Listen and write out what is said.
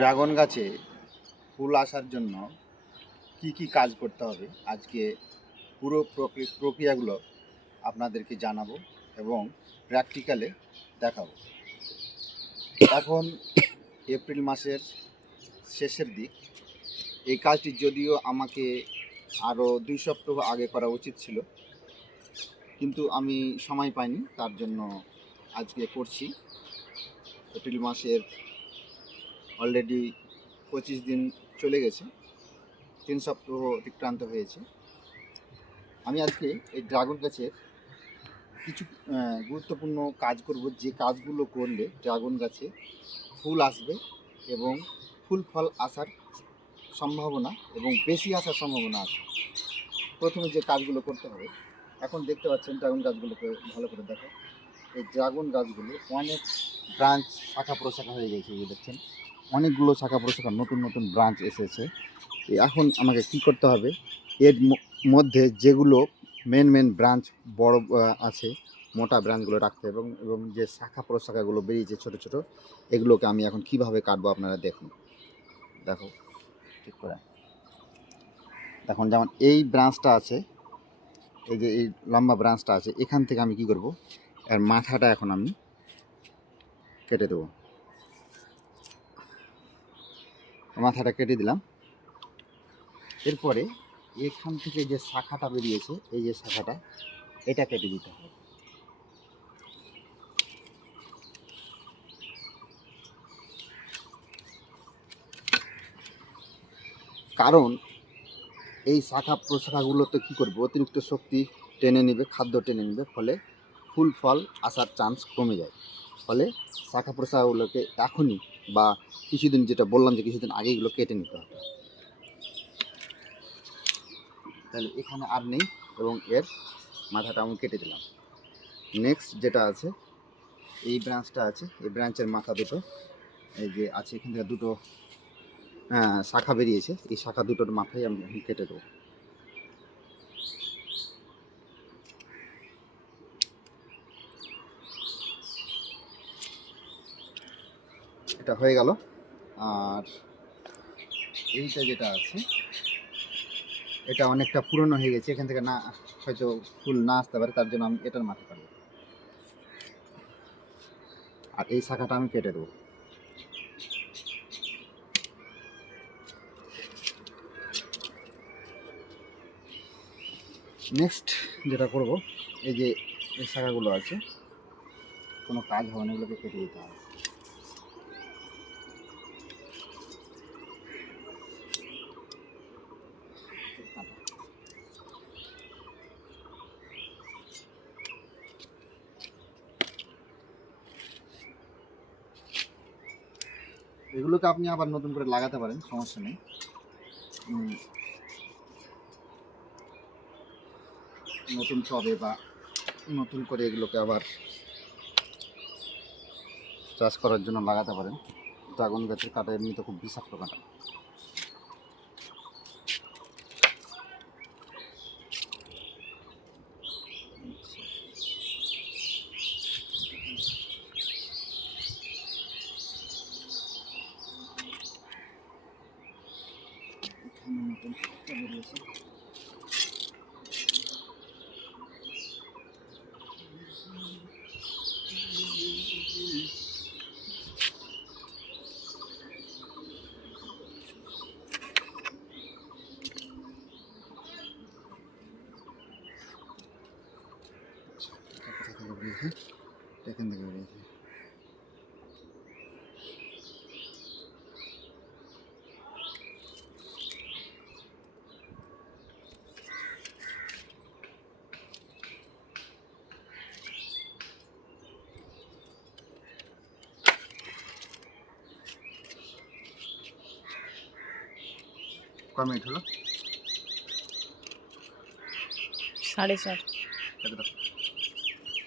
Dragon গাছে ফুল আসার জন্য কি কি কাজ করতে হবে আজকে পুরো প্রক্রিয়াগুলো আপনাদেরকে জানাবো এবং প্র্যাকটিক্যালে দেখাবো। এখন এপ্রিল মাসের শেষের দিক, এই কাজটি যদিও আমাকে আরও 2 সপ্তাহ আগে করা উচিত ছিল, কিন্তু আমি সময় পাইনি, তার জন্য আজকে করছি। এপ্রিল মাসের অলরেডি 25 দিন চলে গেছে, 3 সপ্তাহ অতিক্রান্ত হয়েছে। আমি আজকে এই ড্রাগন গাছের কিছু গুরুত্বপূর্ণ কাজ করব, যে কাজগুলো করলে ড্রাগন গাছে ফুল আসবে এবং ফুল ফল আসার সম্ভাবনা এবং বেশি আসার সম্ভাবনা আছে। প্রথমে যে কাজগুলো করতে হবে, এখন দেখতে পাচ্ছেন ড্রাগন গাছগুলোকে ভালো করে দেখো। এই ড্রাগন গাছগুলো অনেক ব্রাঞ্চ, শাখা প্রশাখা হয়ে গেছে, এই দেখছেন অনেকগুলো শাখা প্রশাখা, নতুন নতুন ব্রাঞ্চ এসেছে। এখন আমাকে কি করতে হবে, এর মধ্যে যেগুলো মেন ব্রাঞ্চ বড় আছে, মোটা ব্রাঞ্চগুলো রাখতে হবে এবং যে শাখা প্রশাখাগুলো বেরিয়েছে ছোট ছোট, এগুলোকে আমি এখন কিভাবে কাটবো আপনারা দেখুন। দেখো ঠিক করে দেখুন, যেমন এই ব্রাঞ্চটা আছে, এই যে এই লম্বা ব্রাঞ্চটা আছে, এখান থেকে আমি কি করব, এর মাথাটা এখন আমি কেটে দেবো। মাথাটা কেটে দিলাম। এরপরে এখান থেকে যে শাখাটা বেরিয়েছে, এই যে শাখাটা, এটা কেটে দিতে হবে। কারণ এই শাখা প্রশাখাগুলো তো কী করবে, অতিরিক্ত শক্তি টেনে নেবে, খাদ্য টেনে নেবে, ফলে ফুল ফল আসার চান্স কমে যায়। ফলে শাখা প্রশাখাগুলোকে এখনই বা কিছুদিন, যেটা বললাম যে কিছুদিন আগে, এগুলো কেটে নিতে হবে। তাহলে এখানে আর নেই এবং এর মাথাটা আমি কেটে দিলাম। নেক্সট যেটা আছে, এই ব্রাঞ্চটা আছে, এই ব্রাঞ্চের মাথা দুটো এই যে আছে, এখান থেকে দুটো শাখা বেরিয়েছে, এই শাখা দুটোর মাথায় আমি কেটে দেবো। এটা হয়ে গেল। আর এইটা যেটা আছে, এটা অনেকটা পুরনো হয়ে গেছে, এখান থেকে না হয়তো ফুল না আসতে পারে, তার জন্য আমি এটার মাথা কাটবো। আর এই শাখাটা আমি কেটে দেবো। নেক্সট যেটা করব, এই যে এই শাখাগুলো আছে, কোনো কাজ হবে না, এগুলোকে কেটে দিতে হবে। এগুলোকে আপনি আবার নতুন করে লাগাতে পারেন, সমস্যা নেই। নতুন টবে বা নতুন করে এগুলোকে আবার চাষ করার জন্য লাগাতে পারেন। ড্রাগন গাছের কাঁটা এমনিতে খুব বিষাক্ত কাঁটা। নতুন বেরিয়েছে। এখান থেকে বেরিয়েছে। কয় মিনিট হলো? 4:30।